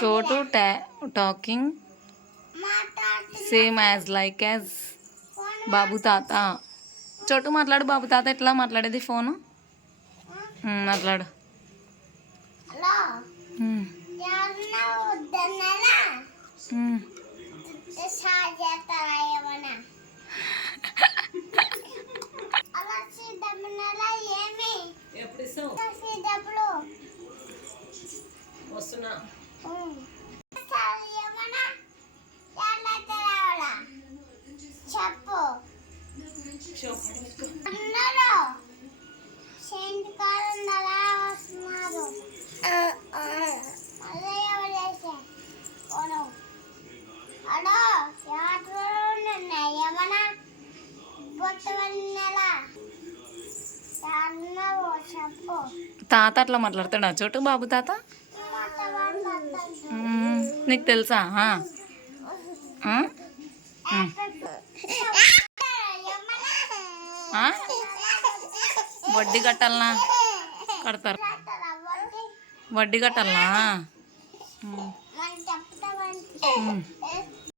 చోటు talking same as like as Babu తాత. చోటు మాట్లాడు. బాబు తాత ఎట్లా మాట్లాడేది ఫోను? మాట్లాడు. వస్తున్నా. తాత అట్లా మాట్లాడతాడా చోటు? బాబు తాత నీకు తెలుసా? వడ్డీ కట్టాలనా? కడతారు. వడ్డీ కట్టాలనా?